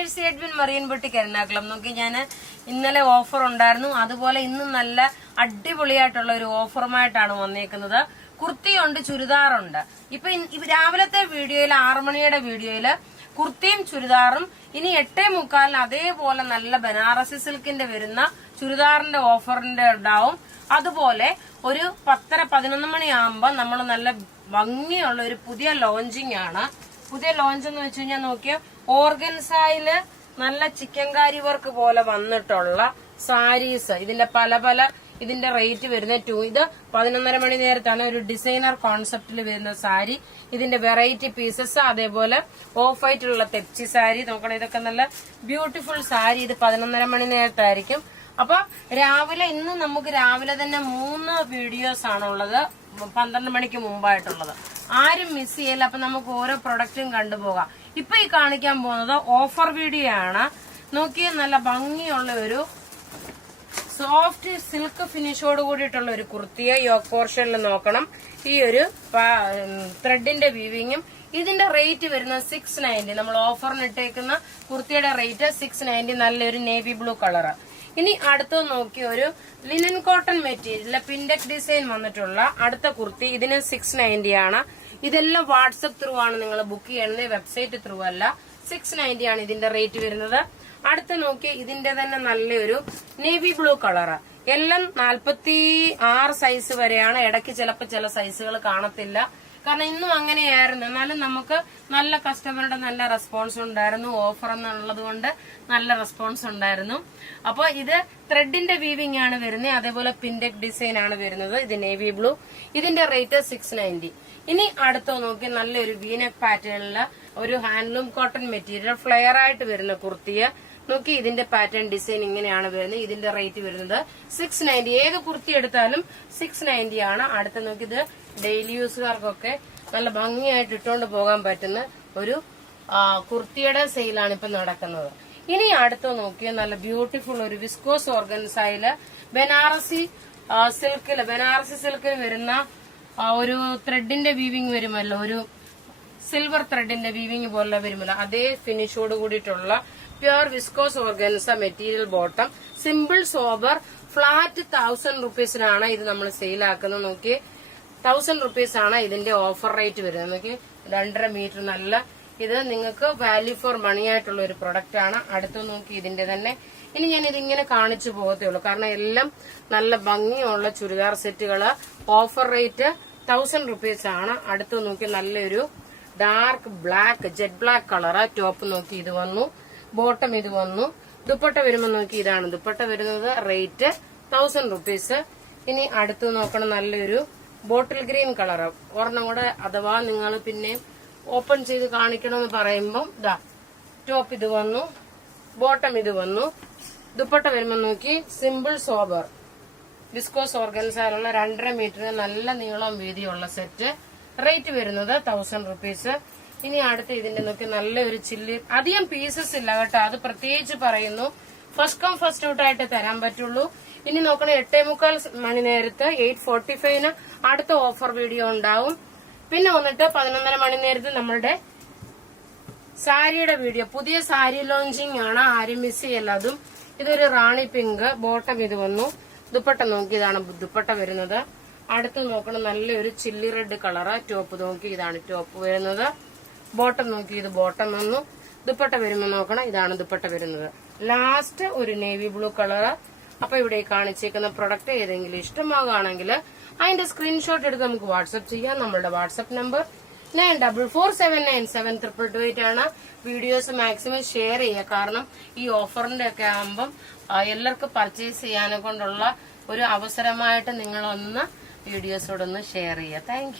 Mercy Edwin മറിയൻ boutique Ernakulam. നോക്കി ഞാൻ ഇന്നലെ ഓഫർ ഉണ്ടായിരുന്നു, അതുപോലെ ഇന്നും നല്ല അടിപൊളിയായിട്ടുള്ള ഒരു ഓഫറുമായിട്ടാണ് വന്നേക്കുന്നത്. കുർത്തിയുണ്ട്, ചുരിദാറുണ്ട്. ഇപ്പൊ രാവിലത്തെ വീഡിയോയിൽ 6 മണിയുടെ വീഡിയോയില് കുർത്തിയും ചുരിദാറും, ഇനി 8:45 അതേപോലെ നല്ല ബനാറസി സിൽക്കിന്റെ വരുന്ന ചുരിദാറിന്റെ ഓഫറിന്റെ ഉണ്ടാവും. അതുപോലെ ഒരു 10:11 മണിയാകുമ്പോ നമ്മൾ നല്ല ഭംഗിയുള്ള ഒരു പുതിയ ലോഞ്ചിങ് ആണ്. പുതിയ ലോഞ്ച് എന്ന് വെച്ച് കഴിഞ്ഞാൽ നോക്കിയ ഓർഗൻസായില് നല്ല ചിക്കൻകാരി വർക്ക് പോലെ വന്നിട്ടുള്ള സാരീസ്. ഇതിന്റെ പല ഇതിന്റെ റേറ്റ് വരുന്നത് ഇത് 11:30 മണി നേരത്താണ് ഒരു ഡിസൈനർ കോൺസെപ്റ്റിൽ വരുന്ന സാരി. ഇതിന്റെ വെറൈറ്റി പീസസ്, അതേപോലെ ഓഫ് വൈറ്റുള്ള തെപ്ചി സാരി നോക്കണം. ഇതൊക്കെ നല്ല ബ്യൂട്ടിഫുൾ സാരി. ഇത് 11:30 മണി നേരത്തായിരിക്കും. അപ്പൊ ഇന്ന് നമുക്ക് രാവിലെ തന്നെ 3 വീഡിയോസ് ആണുള്ളത്, 12 മണിക്ക് മുമ്പായിട്ടുള്ളത്. ആരും മിസ് ചെയ്യില്ല. അപ്പൊ നമുക്ക് ഓരോ പ്രൊഡക്റ്റും കണ്ടുപോകാം. ഇപ്പൊ ഈ കാണിക്കാൻ പോകുന്നത് ഓഫർ വീഡിയോ ആണ്. നോക്കിയ നല്ല ഭംഗിയുള്ള ഒരു സോഫ്റ്റ് സിൽക്ക് ഫിനിഷോട് കൂടിയിട്ടുള്ള ഒരു കുർത്തിയെ യോക്ക് പോർഷനിൽ നോക്കണം. ഈ ഒരു ത്രെഡിന്റെ വീവിങ്ങും. ഇതിന്റെ റേറ്റ് വരുന്നത് 690. നമ്മൾ ഓഫറിന് ഇട്ടേക്കുന്ന കുർത്തിയുടെ റേറ്റ് 690. നല്ലൊരു നേവി ബ്ലൂ കളറ്. ഇനി അടുത്ത നോക്കിയ ഒരു ലിനൻ കോട്ടൺ മെറ്റീരിയലിലെ പിൻഡെക് ഡിസൈൻ വന്നിട്ടുള്ള അടുത്ത കുർത്തി. ഇതിന് 690 ആണ്. ഇതെല്ലാം വാട്സപ്പ് ത്രൂ ആണ് നിങ്ങൾ ബുക്ക് ചെയ്യുന്നത്, വെബ്സൈറ്റ് ത്രൂ അല്ല. 690 ആണ് ഇതിന്റെ റേറ്റ് വരുന്നത്. അടുത്ത നോക്കി ഇതിന്റെ തന്നെ നല്ലൊരു നേവി ബ്ലൂ കളറ്. എല്ലാം 46 സൈസ് വരെയാണ്. ഇടയ്ക്ക് ചിലപ്പോൾ ചില സൈസുകൾ കാണത്തില്ല, കാരണം ഇന്നും അങ്ങനെയായിരുന്നു. എന്നാലും നമുക്ക് നല്ല കസ്റ്റമറുടെ നല്ല റെസ്പോൺസ് ഉണ്ടായിരുന്നു. ഓഫർ എന്നുള്ളത് കൊണ്ട് നല്ല റെസ്പോൺസ് ഉണ്ടായിരുന്നു. അപ്പൊ ഇത് ത്രെഡിന്റെ വീവിംഗ് ആണ് വരുന്നത്, അതേപോലെ പിൻഡെക് ഡിസൈൻ ആണ് വരുന്നത്. ഇത് നേവി ബ്ലൂ. ഇതിന്റെ റേറ്റ് 690. ഇനി അടുത്ത നോക്കി നല്ലൊരു വീനെക് പാറ്റേണില് ഒരു ഹാൻഡ്ലൂം കോട്ടൺ മെറ്റീരിയൽ ഫ്ലെയർ ആയിട്ട് വരുന്ന കുർത്തിയ നോക്കി. ഇതിന്റെ പാറ്റേൺ ഡിസൈൻ ഇങ്ങനെയാണ് വരുന്നത്. ഇതിന്റെ റേറ്റ് വരുന്നത് 690. ഏത് കുർത്തി എടുത്താലും 690 ആണ്. അടുത്ത നോക്കി ഇത് ഡെയിലി യൂസുകാർക്കൊക്കെ നല്ല ഭംഗിയായിട്ട് ഇട്ടുകൊണ്ട് പോകാൻ പറ്റുന്ന ഒരു കുർത്തിയുടെ സെയിലാണ് ഇപ്പൊ നടക്കുന്നത്. ഇനി അടുത്ത നോക്കിയാൽ നല്ല ബ്യൂട്ടിഫുൾ ഒരു വിസ്കോസ് ഓർഗൻസായില് ബനാറസി സിൽക്കിൽ വരുന്ന ഒരു ത്രെഡിന്റെ വീവിംഗ് വരുമല്ലോ, ഒരു സിൽവർ ത്രെഡിന്റെ വീവിംഗ് പോലെ വരുമല്ലോ, അതേ ഫിനിഷോട് കൂടിയിട്ടുള്ള pure viscous organza material bottom. Simple sober flat 1000 റുപ്പീസിനാണ് ഇത് നമ്മൾ സെയിലാക്കുന്നത്. നോക്കി 1000 റുപ്പീസ് ആണ് ഇതിന്റെ ഓഫർ റേറ്റ് വരുന്നത്. നോക്കി 2.5 മീറ്റർ നല്ല ഇത് നിങ്ങൾക്ക് വാല്യൂ ഫോർ മണി ആയിട്ടുള്ള ഒരു പ്രൊഡക്റ്റ് ആണ്. അടുത്ത് നോക്കി ഇതിന്റെ തന്നെ. ഇനി ഞാൻ ഇതിങ്ങനെ കാണിച്ചു പോകത്തേ ഉള്ളൂ, കാരണം എല്ലാം നല്ല ഭംഗിയുള്ള ചുരിദാർ സെറ്റുകള്. ഓഫർ റേറ്റ് 1000 റുപ്പീസ് ആണ്. അടുത്ത് നോക്കി നല്ലൊരു dark black jet black colour. Top നോക്കി ഇത് വന്നു, ബോട്ടം ഇത് വന്നു. ദുപ്പട്ട വരുമ്പോൾ നോക്കി ഇതാണ് ദുപ്പട്ട വരുന്നത്. Rate 1000 rupees. ഇനി അടുത്ത് നോക്കണം നല്ലൊരു ബോട്ടിൽ ഗ്രീൻ കളറ്. ഒരെണ്ണം കൂടെ അഥവാ നിങ്ങൾ പിന്നെ ഓപ്പൺ ചെയ്ത് കാണിക്കണമെന്ന് പറയുമ്പം ഇതാ ടോപ്പ് ഇത് വന്നു, ബോട്ടം ഇത് വന്നു. ദുപ്പട്ട വരുമ്പോൾ നോക്കി സിമ്പിൾ സോബർ വിസ്കോസ് ഓർഗൻസാലുള്ള 2.5 മീറ്റർ നല്ല നീളം വീതിയുള്ള സെറ്റ്. റേറ്റ് വരുന്നത് 1000 റുപ്പീസ്. ഇനി അടുത്ത് ഇതിന്റെ നോക്കി നല്ലൊരു ചില്ലി. അധികം പീസസ് ഇല്ല കേട്ടോ, അത് പ്രത്യേകിച്ച് പറയുന്നു. ഫസ്റ്റ് കം ഫസ്റ്റ് ഔട്ട് ആയിട്ട് തരാൻ പറ്റുള്ളൂ. ഇനി നോക്കണേ 8:45 മണി നേരത്ത് 8:45 അടുത്ത ഓഫർ വീഡിയോ ഉണ്ടാവും. പിന്നെ വന്നിട്ട് 11:30 മണി നേരത്ത് നമ്മളുടെ സാരിയുടെ വീഡിയോ, പുതിയ സാരി ലോഞ്ചിങ് ആണ്. ആരും മിസ് ചെയ്യല്ല. അതും ഇതൊരു റാണി പിങ്ക്. ബോട്ടം ഇത് വന്നു. ദുപ്പട്ട നോക്കി ഇതാണ് ദുപ്പട്ട വരുന്നത്. അടുത്ത് നോക്കണം നല്ലൊരു ചില്ലി റെഡ് കളറ്. ടോപ്പ് നോക്കി ഇതാണ് ടോപ്പ് വരുന്നത്. ബോട്ടം നോക്കി ഇത് ബോട്ടം വന്നു. ദുപ്പട്ട വരുമ്പോൾ നോക്കണം ഇതാണ് ദുപ്പട്ട വരുന്നത്. ലാസ്റ്റ് ഒരു നേവി ബ്ലൂ കളറ്. അപ്പൊ ഇവിടെ കാണിച്ചേക്കുന്ന പ്രൊഡക്റ്റ് ഏതെങ്കിലും ഇഷ്ടമാകുകയാണെങ്കിൽ അതിന്റെ സ്ക്രീൻഷോട്ട് എടുത്ത് നമുക്ക് വാട്സ്ആപ്പ് ചെയ്യാം. നമ്മളുടെ വാട്സ്ആപ്പ് നമ്പർ 9447972228 ആണ്. വീഡിയോസ് മാക്സിമം ഷെയർ ചെയ്യുക, കാരണം ഈ ഓഫറിന്റെ ഒക്കെ ആകുമ്പം എല്ലാവർക്കും പർച്ചേസ് ചെയ്യാനെ കൊണ്ടുള്ള ഒരു അവസരമായിട്ട് നിങ്ങളൊന്ന് വീഡിയോസോടൊന്ന് ഷെയർ ചെയ്യുക. താങ്ക്